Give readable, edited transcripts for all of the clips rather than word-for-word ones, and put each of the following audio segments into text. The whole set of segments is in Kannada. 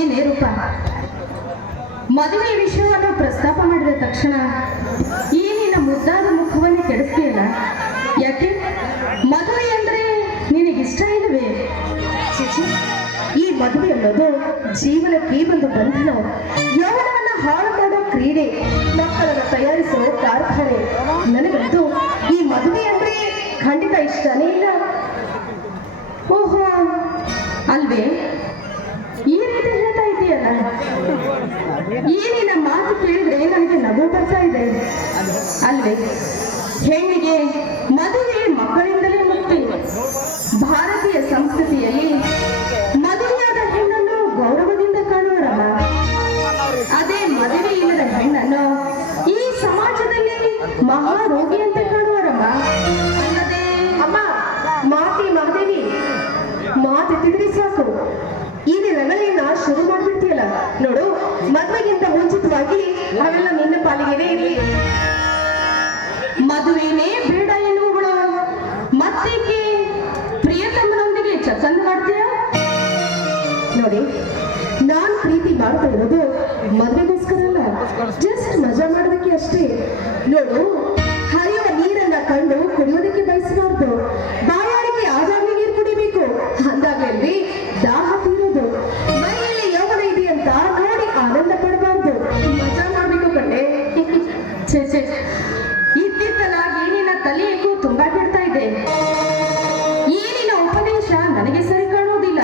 ಏನೇ ರೂಪ, ಮದುವೆ ವಿಷಯವನ್ನು ಪ್ರಸ್ತಾಪ ಮಾಡಿದ ತಕ್ಷಣ ಈ ನಿನ್ನ ಮುದ್ದಾದ ಮುಖವನ್ನು ಕೆಡಿಸ್ತೀಯಲ್ಲ, ಯಾಕೆ? ಮದುವೆ ಅಂದ್ರೆ ನಿನಗಿಷ್ಟ ಇಲ್ಲವೇ? ಚಿಚಿ, ಈ ಮದುವೆ ಅನ್ನೋದು ಜೀವನಕ್ಕೆ ಒಂದು ಬಂಧನ, ಯೌವನವನ್ನ ಹಾಳು ಮಾಡೋ ಕ್ರೀಡೆ, ಮಕ್ಕಳನ್ನು ತಯಾರಿಸೋ ಕಾರ್ಖಾನೆ. ನನಗಂತೂ ಈ ಮದುವೆ ಅಂದ್ರೆ ಖಂಡಿತ ಇಷ್ಟನೇ ಇಲ್ಲ. ಓಹೋ, ಅಲ್ವೇ? ಈ ರೀತಿ ಹೇಳ್ತಾ ಇದೆಯಲ್ಲ, ಈ ನಿನ್ನ ಮಾತು ಕೇಳಿದ್ರೆ ನನಗೆ ನಗು ಬರ್ತಾ ಇದೆ ಅಲ್ವೇ? ಹೆಣ್ಣಿಗೆ ಮದುವೆ ಮಕ್ಕಳಿಂದಲೇ ಮುಕ್ತಿ. ಭಾರತೀಯ ಸಂಸ್ಕೃತಿಯಲ್ಲಿ ಮದುವೆಯಾದ ಹೆಣ್ಣನ್ನು ಗೌರವದಿಂದ ಕಾಣುವರಲ್ಲ, ಅದೇ ಮದುವೆ ಇಲ್ಲದ ಹೆಣ್ಣನ್ನು ಈ ಸಮಾಜದಲ್ಲಿ ಮಹಾರೋಗಿ ಅಂತ ಕಾಣುವರಲ್ಲ. ಅಲ್ಲದೆ ಅಮ್ಮ, ಮಾತಿ ಮಹಾದೇವಿ, ಮಾತೆತ್ತಿದ್ರೆ ಸಾಕು, ಈ ರಗಳನ್ನ ಶುರು ಮಾಡ್ಬಿಡ್ತೀಯಲ್ಲ ನೋಡು. ಮದುವೆಗಿಂತ ಮುಂಚಿತವಾಗಿ ಅವೆಲ್ಲ ನಿನ್ನ ಪಾಲಿಗೆ ಇರಲಿ. ಮದುವೆನೇ ಬೇಡ ಎನ್ನುವಳು ಮತ್ತೇಕೆ ಪ್ರಿಯತಮ್ಮನೊಂದಿಗೆ ಚಕ್ಕಂದು ಮಾಡ್ತೀಯ? ನೋಡಿ, ನಾನ್ ಪ್ರೀತಿ ಮಾಡ್ತಾ ಇರೋದು ಮದುವೆಗೋಸ್ಕರ ಅಲ್ಲ, ಜಸ್ಟ್ ಮಜಾ ಮಾಡೋದಕ್ಕೆ ಅಷ್ಟೇ. ನೋಡು, ಹರಿಯುವ ನೀರನ್ನ ಕಂಡು ಕುಡಿಯೋದಕ್ಕೆ ಬಯಸಬಾರ್ದು, ಬಾಯಾರಿಕೆ ಆಗಾಗ ನೀರು ಕುಡಿಬೇಕು, ಅಂದಾಗಲ್ವಿ ದಾಹ ತೀರೋದು. ಮೈಯಲ್ಲಿ ಯೌವನ ಇದೆ ಅಂತ ನೋಡಿ ಆನಂದ ಪಡಬಾರ್ದು, ಮಜಾ ಮಾಡ್ಬೇಕು ಕಣ್ಣೆ. ಛೇ ಛೇ, ಇತ್ತಿತ್ತಲಾಗಿ ನಿನ್ನ ತಲೆಯಕ್ಕೂ ತುಂಬಾ ಕೆಡ್ತಾ ಇದೆ. ಈ ನಿನ್ನ ಉಪದೇಶ ನನಗೆ ಸರಿ ಕಾಣುವುದಿಲ್ಲ.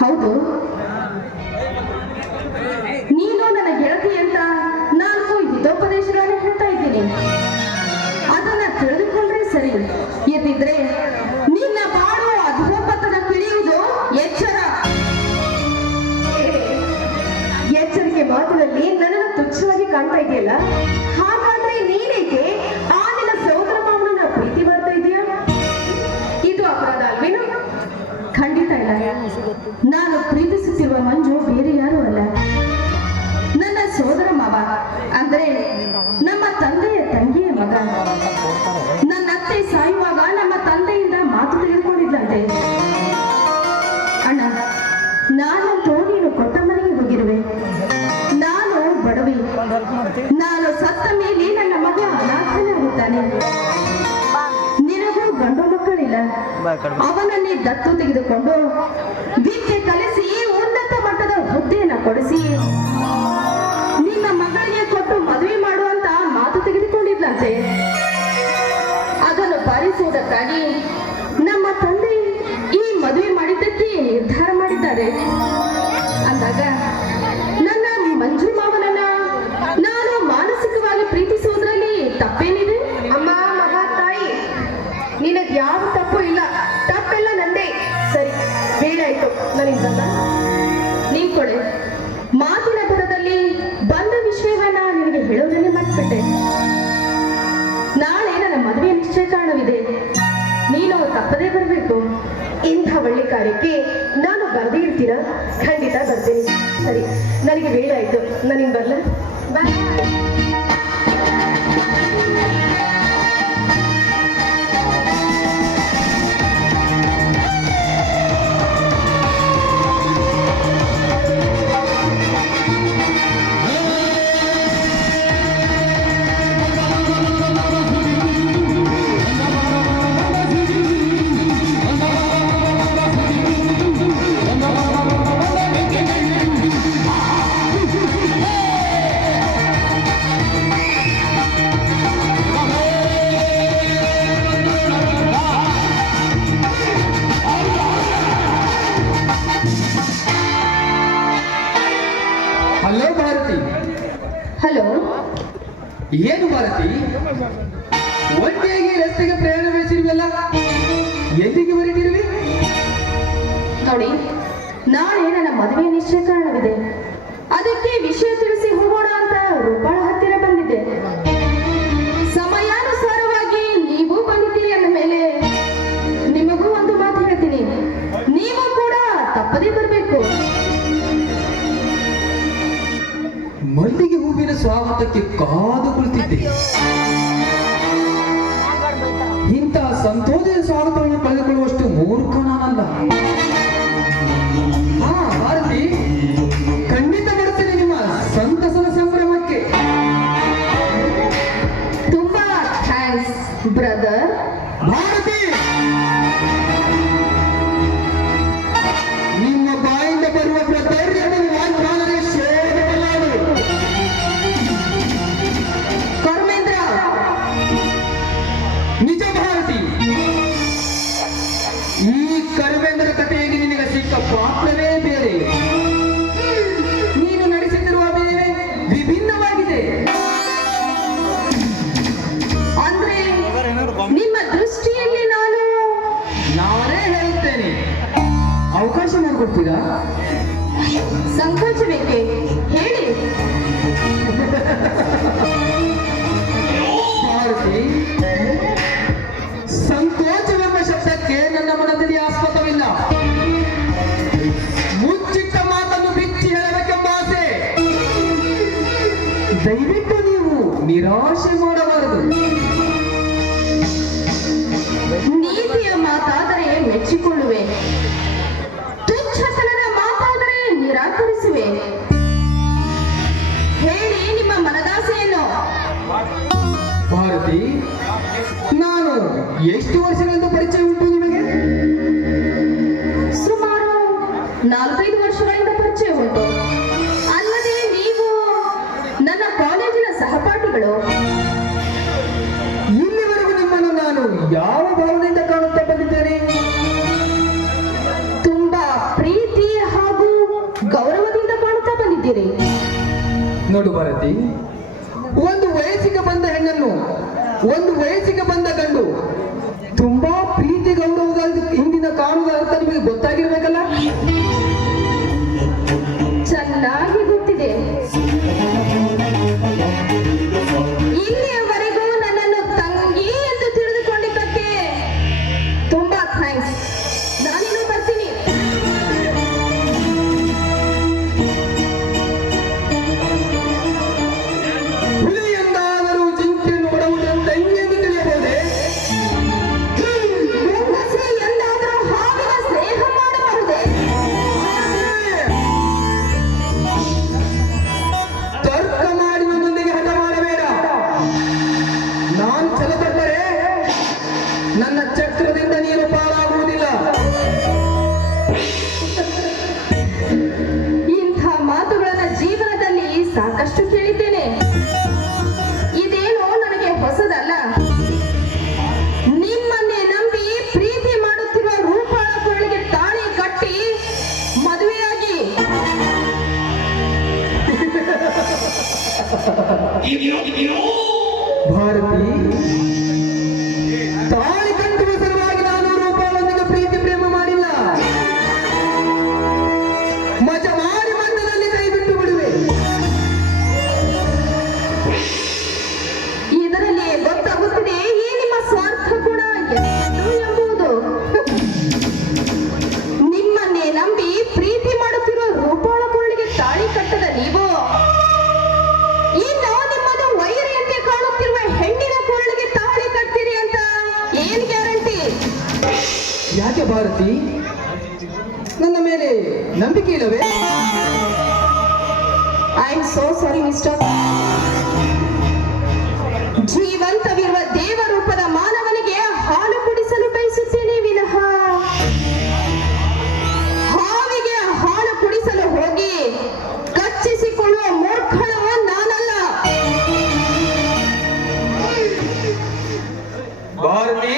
ಹೌದು, ನೀನು ನನ್ನ ಗೆಳತಿ ಅಂತ ನಾನು ಹಿತೋಪದೇಶಗಳನ್ನ ಹೇಳ್ತಾ ಇದ್ದೀನಿ, ಅದನ್ನ ತಿಳಿದುಕೊಂಡ್ರೆ ಸರಿ. ಎದ್ದಿದ್ರೆ ನಿನ್ನ ಬಾಳು ಅಧೋಪತನ ತಿಳಿಯುವುದು ಎಚ್ಚರ. ಎಚ್ಚರಿಕೆ ಮಾತಿನಲ್ಲಿ ನನ್ನನ್ನು ತುಚ್ಛವಾಗಿ ಕಾಣ್ತಾ ಇದೆಯಲ್ಲ, ಹಾಗಾದ್ರೆ ನೀನೇಕೆ ಆ ನಿನ್ನ ಸಹೋದರ ಮಾವನನ್ನ ಪ್ರೀತಿ ಮಾಡ್ತಾ ಇದೀಯ? ಇದು ಅಪರಾಧ ಅಲ್ವೇನು? ಖಂಡಿತ ಇಲ್ಲ. ನಾನು ಪ್ರೀತಿಸುತ್ತಿರುವ ಮಂಜು ಬೇರೆ ಯಾರೂ ಅಲ್ಲ, ನನ್ನ ಸೋದರ ಮಾವ, ಅಂದ್ರೆ ನಮ್ಮ ತಂದೆಯ ತಂಗಿಯ ಮಗ. ನನ್ನ ಅತ್ತೆ ಸಾಯುವಾಗ ನಮ್ಮ ತಂದೆಯಿಂದ ಮಾತು ತೆಗೆದುಕೊಂಡಿದ್ದಂತೆ. ಅಣ್ಣ, ನಾನಂತೂ ನೀನು ಕೊಟ್ಟ ಮನೆಗೆ ಹೋಗಿರುವೆ, ನಾನು ಬಡವಿ. ನಾನು ಸತ್ತ ಮೇಲೆ ನನ್ನ ಮಗ ಅನಾಥನಾಗುತ್ತಾನೆ. ನಿನಗೂ ಗಂಡು ಮಕ್ಕಳಿಲ್ಲ, ಅವನನ್ನೇ ದತ್ತು ತೆಗೆದುಕೊಂಡು ವಿದ್ಯೆ ಕಲಿಸಿ ಉನ್ನತ ಮಟ್ಟದ ಹುದ್ದೆಯನ್ನು ಕೊಡಿಸಿ ನಿನ್ನ ಮಗಳಿಗೆ ಕೊಟ್ಟು ಮದುವೆ ಮಾಡುವಂತ ಮಾತು ತೆಗೆದುಕೊಂಡಿದ್ದಂತೆ. ಅದನ್ನು ಪಾಲಿಸುವುದಕ್ಕಾಗಿ ನಮ್ಮ ತಂದೆ ಈ ಮದುವೆ ಮಾಡಿದ್ದಕ್ಕೆ ನಿರ್ಧಾರ ಮಾಡಿದ್ದಾರೆ. ಅಂದಾಗ ನನ್ನ ಮಂಜು ಮಾವನನ್ನ ನಾನು ಮಾನಸಿಕವಾಗಿ ಪ್ರೀತಿಸುವುದರಲ್ಲಿ ತಪ್ಪೇನಿದೆ? ಅಮ್ಮ ಮಹಾತಾಯಿ, ನಿನಗ್ ಯಾವ ತಪ್ಪು ಇಲ್ಲ, ತಪ್ಪೆಲ್ಲ ನಂದೇ. ಸರಿ, ಬೇಡಾಯ್ತು, ನನಗಿಂದ ನೀನ್ ಕೊಡೆ. ಮಾತಿನ ಬರದಲ್ಲಿ ಬಂದ ವಿಷಯವನ್ನ ನಿನಗೆ ಹೇಳೋದನ್ನೇ ಮಾಡಿಬಿಟ್ಟೆ. ನಾಳೆ ನನ್ನ ಮದುವೆ ನಿಶ್ಚಯ ಕಾರಣವಿದೆ, ನೀನು ತಪ್ಪದೇ ಬರಬೇಕು. ಇಂಥ ಒಳ್ಳೆ ಕಾರ್ಯಕ್ಕೆ ನಾನು ಬರ್ದೇ ಇರ್ತೀನ? ಖಂಡಿತ ಬರ್ತೇನೆ. ಸರಿ, ನನಗೆ ಬೇಡಾಯ್ತು, ನನಗೆ ಬರ್ಲ. ಬಾಯ್. ಹಲೋ ಭಾರತಿ. ಹಲೋ, ಏನು ಭಾರತಿ, ಒಂಟಿಯಾಗಿ ರಸ್ತೆಗೆ ಪ್ರಯಾಣ ಬೆಳೆಸಿರುವಲ್ಲ, ಎಲ್ಲಿಗೆ ಹೊರಟಿರುವೆ? ನೋಡಿ, ನಾಳೆ ನನ್ನ ಮದುವೆ ನಿಶ್ಚಯ ಕಾರಣವಿದೆ, ಅದಕ್ಕೆ ವಿಷಯ ತಿಳಿಸಿ ಹೋಗೋಣ ಅಂತ ರೂಪಾಳ ಹತ್ತಿರ ಬಂದಿದ್ದೆ. ಸಮಯಾನುಸಾರವಾಗಿ ನೀವು ಬಂದಿದ್ದೀರಿ ಅಂದ ಮೇಲೆ ನಿಮಗೂ ಒಂದು ಮಾತು ಹೇಳ್ತೀನಿ, ನೀವು ಕೂಡ ತಪ್ಪದೇ ಬರಬೇಕು. ಮಲ್ಲಿಗೆ ಹೂವಿನ ಸ್ವಾಗತಕ್ಕೆ ಕಾದು ಕುಳಿತಿದ್ದೆ. ಇಂತಹ ಸಂತೋಷದ ಸ್ವಾಗತವನ್ನು ಕಳೆದುಕೊಳ್ಳುವಷ್ಟು ಮೂರ್ಖ ನಾನಲ್ಲ. ಹಾ, ಪಾತ್ರವೇ ಬೇರೆ, ನೀನು ನಡೆಸುತ್ತಿರುವ ಬೇರೆ ವಿಭಿನ್ನವಾಗಿದೆ. ಅಂದ್ರೆ ನಿಮ್ಮ ದೃಷ್ಟಿಯಲ್ಲಿ ನಾನೇ ಹೇಳುತ್ತೇನೆ, ಅವಕಾಶ ಮಾಡಿಕೊಡ್ತೀರಾ? ಸಂಕೋಚ ಬೇಕೆ? ಹೇಳಿ. ಭಾರತಿ, ಸಂಕೋಚವೆಂಬ ಶಬ್ದಕ್ಕೆ ನನ್ನ ಮನದಲ್ಲಿ ಆಸ್ಪದವಿಲ್ಲ. ಮುಚ್ಚಿಟ್ಟ ಮಾತನ್ನು ಬಿಚ್ಚಿ ಹೇಳಬೇಕೆಂಬ ಆಸೆ. ದಯವಿಟ್ಟು ನೀವು ನಿರಾಶೆ ಮಾಡಬಾರದು. ನೀತಿಯ ಮಾತಾದರೆ ಮೆಚ್ಚಿಕೊಳ್ಳುವೆ, ತುಚ್ಛತನದ ಮಾತಾದರೆ ನಿರಾಕರಿಸುವೆ. ಹೇಳಿ ನಿಮ್ಮ ಮನದಾಸೆಯನ್ನು. ಭಾರತಿ, ನಾನು ಎಷ್ಟು ವರ್ಷಗಳಿಂದ ಪರಿಚಯ ಉಂಟು ನಿಮಗೆ? ಸುಮಾರು 4-5 ವರ್ಷಗಳಿಂದ ಪರಿಚಯ ಉಂಟು. ಅಲ್ಲದೆ ನೀವು ನನ್ನ ಕಾಲೇಜಿನ ಸಹಪಾಠಿಗಳು. ಇಲ್ಲಿವರೆಗೂ ನಿಮ್ಮನ್ನು ನಾನು ಯಾವ ಭಾವನೆಯಿಂದ ಕಾಣುತ್ತಾ ಬಂದಿದ್ದೇನೆ? ತುಂಬಾ ಪ್ರೀತಿ ಹಾಗೂ ಗೌರವದಿಂದ ಕಾಣುತ್ತಾ ಬಂದಿದ್ದೀರಿ. ನೋಡು ಭಾರತಿ, ಒಂದು ವಯಸ್ಸಿಗೆ ಬಂದ ಹೆಣ್ಣನ್ನು ಒಂದು ವಯಸ್ಸಿಗೆ ಬಂದ ಗಂಡು ತುಂಬಾ ಪ್ರೀತಿ ಗೌರವದ ಹಿಂದಿನ ಕಾಣುವ ಅರ್ಥ ನಿಮಗೆ ಗೊತ್ತಾಗಿರ್ಬೇಕಲ್ಲ? ಚೆನ್ನಾಗಿ ಗೊತ್ತಿದೆ. ಇಲ್ಲಿಯವರೆಗೂ ನನ್ನನ್ನು ತಂಗಿ ಎಂದು ತಿಳಿದುಕೊಂಡಿದ್ದಕ್ಕೆ ತುಂಬಾ ಥ್ಯಾಂಕ್ಸ್. ನಾನಿನ್ನು ಬರ್ತೀನಿ. ಹುಲಿಯಂದಾದರೂ ಜಿಂಕೆಯನ್ನು ಹೊಡೆಯುವುದಂತ ಹಿಂಗೆಂದು ತಿಳಿಯಬಹುದೇ? ಹೆಂಗಸೆ ಎಂದಾದರೂ ಹಾವಿನ ಸ್ನೇಹ ಮಾಡಬಹುದೇ? ತರ್ಕ ಮಾಡಿ ನನ್ನೊಂದಿಗೆ ಹಠ ಮಾಡಬೇಡ. ನಾನು ಛಲಪಟ್ಟರೆ ನನ್ನ ಚಕ್ರದಿಂದ ನೀನು ಪಾರಾಗುವುದಿಲ್ಲ. ಇಂಥ ಮಾತುಗಳನ್ನ ಜೀವನದಲ್ಲಿ ಸಾಕಷ್ಟು ಕೇಳಿದ್ದೇನೆ. ಇದೇನೋ ನನಗೆ ಹೊಸದಲ್ಲ. ನಿಮ್ಮನ್ನೇ ನಂಬಿ ಪ್ರೀತಿ ಮಾಡುತ್ತಿರುವ ರೂಪಾಳ ಕೊರಳಿಗೆ ತಾಳಿ ಕಟ್ಟಿ ಮದುವೆಯಾಗಿ ಭಾರತಿ, ತಾಳಿ ಕಟ್ಟುವ ಸಲುವಾಗಿ ನಾನು ರೂಪಾಳೊಂದಿಗೆ ಪ್ರೀತಿ ಪ್ರೇಮ ಮಾಡಿಲ್ಲ. ಮಜ ಮಾಡಿ ಮಧ್ಯದಲ್ಲಿ ಕೈ ಬಿಟ್ಟು ಬಿಡುವೆ. ಇದರಲ್ಲಿ ಗೊತ್ತಾಗುತ್ತಿದೆ ಈ ನಿಮ್ಮ ಸ್ವಾರ್ಥ ಕೂಡ ಎಂಥದ್ದು ಎಂಬುದು. ನಿಮ್ಮನ್ನೇ ನಂಬಿ ಪ್ರೀತಿ ಮಾಡುತ್ತಿರುವ ರೂಪಾಳ ಕೊರಳಿಗೆ ತಾಳಿ ಕಟ್ಟದ ನೀವು ಇನ್ನು ನಿಮ್ಮನ್ನು ವೈರಿಯಂತೆ ಕಾಣುತ್ತಿರುವ ಹೆಣ್ಣಿನ ಕೊರಳಿಗೆ ತಾಳಿ ಕಟ್ತೀರಿ ಅಂತ ಏನ್ ಗ್ಯಾರಂಟಿ? ಯಾಕೆ ಭಾರತಿ, ನನ್ನ ಮೇಲೆ ನಂಬಿಕೆ ಇಲ್ಲವೇ? I am so sorry mister. ಜೀವಂತವಿರುವ ದೇವರೂಪದ ಮಾನವನಿಗೆ ಹಾಲು ಕುಡಿಸಲು ಬಯಸುತ್ತೇನೆ ವಿನಃ ಹಾವಿಗೆ ಹಾಲು ಕುಡಿಸಲು ಹೋಗಿ ಕಚ್ಚಿಸಿಕೊಳ್ಳುವ ಮೂರ್ಖಳು ನಾನಲ್ಲ. ಭಾರತಿ,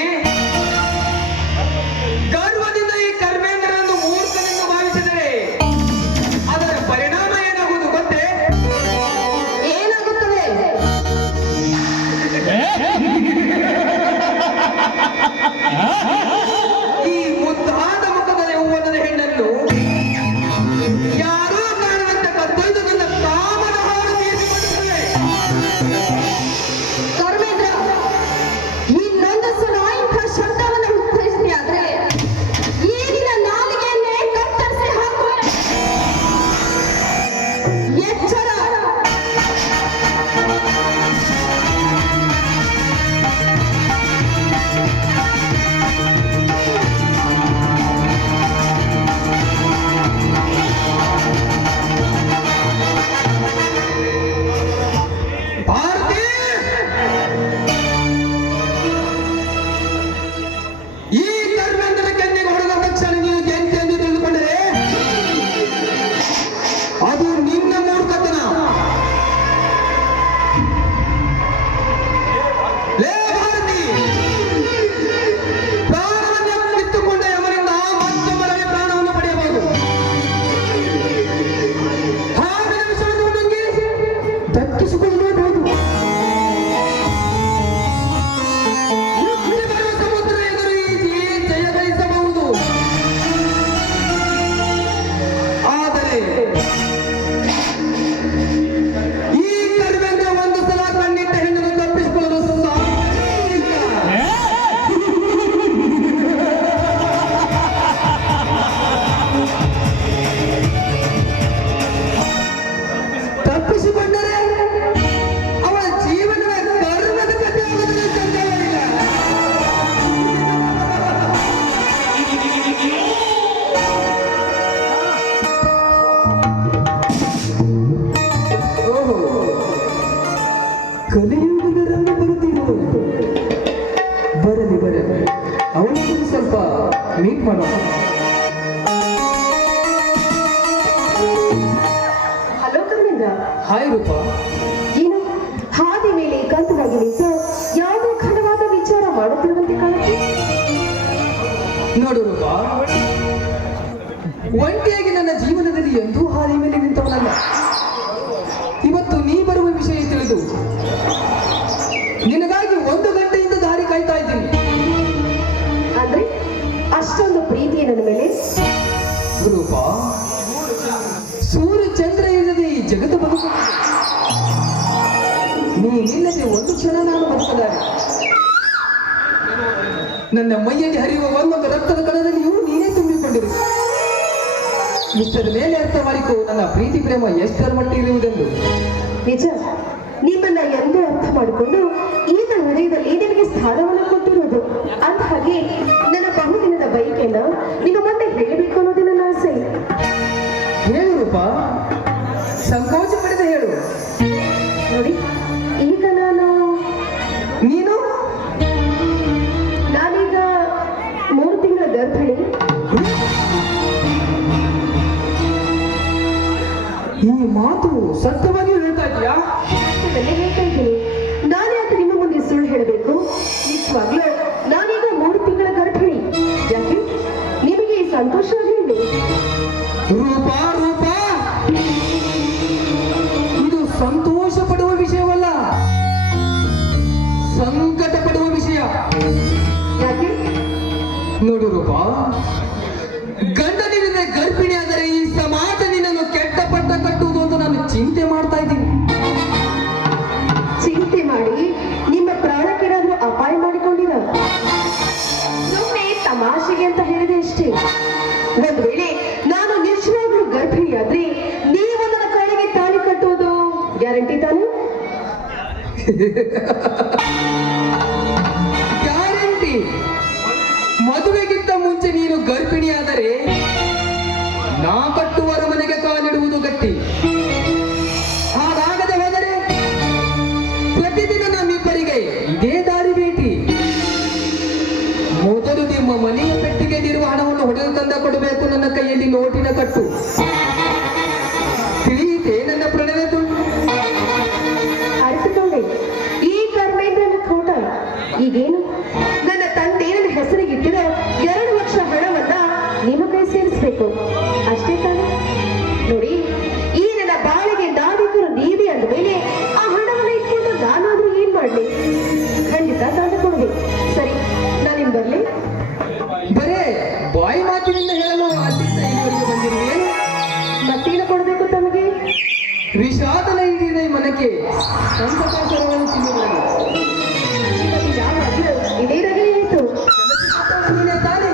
ಗರ್ವದಿಂದ ಈ ಕರ್ಮೇಂದ್ರನನ್ನು ಮೂರ್ಖನೆಂದು ಭಾವಿಸಿದರೆ ಅದರ ಪರಿಣಾಮ ಏನಾಗುವುದು ಗೊತ್ತೇ? ಏನಾಗುತ್ತದೆ? ಈ ಮುದ್ದಾದ ಮುಖದ ಯೌವನದ ಹೆಣ್ಣನ್ನು ಯಾರೂ ಕಾಣುವಂತೆ ಕತ್ತೊಯ್ದು ನನ್ನ ಕಾಮದ ಹಾಡು ತೀರಿಸಿಕೊಳ್ಳುತ್ತದೆ. ಕರ್ಮೇಂದ್ರ, ಇನ್ನೊಂದು ಸಲ ಇಂಥ ಶಬ್ದವನ್ನು ಉಚ್ಚರಿಸಿದೆ ಆದ್ರೆ ಈಗಿನ ನಾಲಿಗೆಯನ್ನೇ ಕತ್ತರಿಸಿ ಹಾಕುವೆ. ಎಚ್ಚರ. ಹಾಯ್ ರೂಪ. ಏನು ಹಾದಿ ಮೇಲೆ ಏಕಾಂತವಾಗಿ ನಿಂತು ಯಾವುದೋ ಖಂಡವಾದ ವಿಚಾರ ಮಾಡುತ್ತಿರುವಂತೆ ಕಾಣುತ್ತೆ. ನೋಡು ರೂಪ, ಒಂಟಿಯಾಗಿ ನನ್ನ ಜೀವನದಲ್ಲಿ ಎಂದೂ ಹಾದಿ ಮೇಲೆ ನಿಂತವನಲ್ಲ. ಇವತ್ತು ನೀ ಬರುವ ವಿಷಯ ತಿಳಿದು ನಿನಗಾಗಿ 1 ಗಂಟೆಯಿಂದ ದಾರಿ ಕಾಯ್ತಾ ಇದ್ದೀನಿ. ಅಂದ್ರೆ ಅಷ್ಟೊಂದು ಪ್ರೀತಿ ನನ್ನ ಮೇಲೆ? ರೂಪ, ಸೂರ್ಯ ಚಂದ್ರ ಇಲ್ಲದೆ ಈ ಜಗತ್ತು ಬದುಕು. ನೀನಿಲ್ಲದೆ ಒಂದು ಕ್ಷಣ ನಾನು ಬದುಕಲಾರೆ. ನನ್ನ ಮೈಯಲ್ಲಿ ಹರಿಯುವ ಒಂದೊಂದು ರಕ್ತದ ಕಣದಲ್ಲಿಯೂ ನೀನೇ ತುಂಬಿಕೊಂಡಿರು. ಇಷ್ಟದ ಮೇಲೆ ಅರ್ಥ ಮಾಡಿಕೊ ನನ್ನ ಪ್ರೀತಿ ಪ್ರೇಮ ಎಷ್ಟರ ಮಟ್ಟಿರುವುದೆಂದು. ನಿಜ, ನಿಮ್ಮನ್ನ ಎಂದೂ ಅರ್ಥ ಮಾಡಿಕೊಂಡು ಈ ನನ್ನ ಹೃದಯದಲ್ಲಿ ನಿನಗೆ ಸ್ಥಾನವನ್ನು ಕೊಟ್ಟಿರುವುದು. ಅಂದ ಹಾಗೆ ನನ್ನ ಬಹುದಿನದ ಬಯಕೆಯನ್ನ ನಿಮ್ಮ ಮುಂದೆ ಹೇಳಬೇಕು ಅನ್ನೋದೇ ನನ್ನ ಆಸೆ. ಹೇಳು ರೂಪ, ಸಂಕೋಚ ಪಡೆದ ಹೇಳು. ನೋಡಿ, ಈಗ ನೀನು ನಾನೀಗ 3 ತಿಂಗಳ ಗರ್ಭಿಣಿ. ಈ ಮಾತು ಸತ್ಯವಾಗಿ ಹೇಳ್ತಾ ಇದೆಯಾ? ಸತ್ಯದಲ್ಲೇ ಹೇಳ್ತಾ ಇದ್ದೀನಿ. ನಾನೇ ಅದು ನಿಮ್ಮ ಮುಂದೆ ಸುಳ್ಳು ಹೇಳಬೇಕು? ನಿಜವಾಗ್ಲೂ ನಾನೀಗ 3 ತಿಂಗಳ ಗರ್ಭಿಣಿ. ಯಾಕೆ ನಿಮಗೆ ಈ ಸಂತೋಷವಾಗಿರಲಿ? ರೂಪ ರೂಪ, ಇದು ಸಂತೋಷ ಪಡುವ ವಿಷಯವಲ್ಲ, ಸಂಕಟ ಪಡುವ ವಿಷಯ. ಯಾಕೆ? ನೋಡು ರೂಪ, ಗಂಡನಿಲ್ಲದೆ ಗರ್ಭಿಣಿ ಆದರೆ ಈ ಸಮಾಜ ನಿನ್ನನ್ನು ಕೆಟ್ಟ ಪಟ್ಟ ಕಟ್ಟುವುದು ಅಂತ ನಾನು ಚಿಂತೆ ಮಾಡ್ತಾ ಇದ್ದೀನಿ. ಚಿಂತೆ ಮಾಡಿ ನಿಮ್ಮ ಪ್ರಾಣಕ್ಕೇನಾದ್ರೂ ಅಪಾಯ ಮಾಡಿಕೊಂಡಿರ? ಸುಮ್ಮನೆ ತಮಾಷೆಗೆ ಅಂತ ಹೇಳಿದೆ ಅಷ್ಟೇ. ಒಂದ್ ವೇಳೆ ನಾನು ನಿಜವಾಗ್ಲೂ ಗರ್ಭಿಣಿಯಾದ್ರೆ ನೀವು ನನ್ನ ಕಾಲಿಗೆ ತಾಳಿ ಕಟ್ಟುವುದು ಗ್ಯಾರಂಟಿ ತಾನೆ? ಗ್ಯಾರಂಟಿ. ಮದುವೆಗಿಂತ ಮುಂಚೆ ನೀನು ಗರ್ಭಿಣಿಯಾದರೆ ನಾ ಕಟ್ಟುವರ ಮನೆಗೆ ಕಾಲಿಡುವುದು ಗಟ್ಟಿ. ಹಾಗಾಗದೆ ಹೋದರೆ ಪ್ರತಿದಿನ ನಮ್ಮಿಬ್ಬರಿಗೆ ಇದೇ ದಾರಿ ಭೇಟಿ. ಮೊದಲು ನಿಮ್ಮ ಮನೆಯ ಪೆಟ್ಟಿಗೆಯಲ್ಲಿರುವ ಹಣವನ್ನು ಹೊಡೆದು ತಂದ ಕೊಡಬೇಕು ನನ್ನ ಕೈಯಲ್ಲಿ ನೋಟಿನ ಕಟ್ಟು. ತಿಳಿಯಿತೆ ನನ್ನ ಪ್ರಣಯ ತುಂಡು? ಅರ್ಥಕೊಂಡೆ. ಈ ಕರ್ಮೇಂದ್ರನ ಕೋಟ ಈಗೇನು? ನನ್ನ ತಂದೆ ನನ್ನ ಹೆಸರಿಗಿಟ್ಟಿರೋ 2 ಲಕ್ಷ ಹಣವನ್ನ ನಿಮ್ಮ ಕೈ ಸೇರಿಸ್ಬೇಕು ಅಷ್ಟೇ ತಾನೆ? ನೋಡಿ, ಈ ನನ್ನ ಬಾಳಿಗೆ ನಾವಿಕರು ನೀವೇ ಅಂದ ಮೇಲೆ ಆ ಹಣವನ್ನ ಇಟ್ಕೊಂಡು ನಾನಾದ್ರೂ ಏನ್ ಮಾಡ್ಲಿ? ಖಂಡಿತ ತಂದು ಕೊಡ್ಬೇಕು. ಸರಿ, ನಾನಿನ್ ಬರ್ಲಿ? ಬರೇ ಬಾಯಿ ಮಾತಿನಿಂದ ಹೇಳಲು ಅಲ್ಲಿಂದ ಇಲ್ಲಿವರೆಗೆ ಬಂದಿರುವೆ. ಮತ್ತೇನು ಕೊಡ್ಬೇಕು ತಮಗೆ? ವಿಷಾದನ ಹಿಡಿದ ಈ ಮನಕ್ಕೆ ಸಂತೋಷವನ್ನು ಚಿನ್ನಗಳನ್ನು ನಿಮಗೆ ಯಾವಾಗಲೂ ಇದೇ ರಗಳೆ ಆಯ್ತು. ನೀನೇ ತಾನೇ?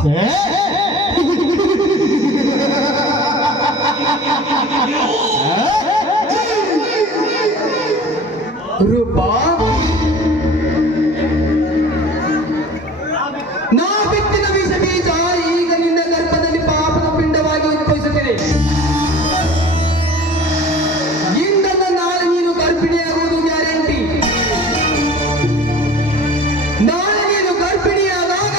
ರೂಪಾ, ನಾ ಬಿತ್ತಿನ ವಿಷ ಬೀಜ ಈಗ ನಿನ್ನ ಗರ್ಭದಲ್ಲಿ ಪಾಪದ ಪಿಂಡವಾಗಿ ಉದ್ಭವಿಸುತ್ತಿದೆ. ಇಂದಲ್ಲ ನಾಳೆ ನೀನು ಗರ್ಭಿಣಿಯಾಗುವುದು ಗ್ಯಾರಂಟಿ. ನಾಳೆ ನೀನು ಗರ್ಭಿಣಿಯಾದಾಗ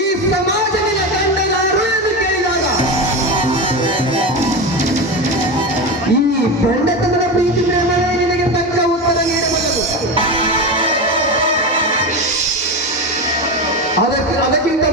ಈ ಸಮಾಜವಿನ ಗಂಡನಾರು ಎಂದು ಕೇಳಿದಾಗ ಈ ಗಂಡತನದ ಪ್ರೀತಿ ಪ್ರೇಮವೇ ನಿನಗೆ ತಕ್ಕ ಉತ್ತರ ನೀಡಬಲ್ಲದು. ಅದಕ್ಕಿಂತ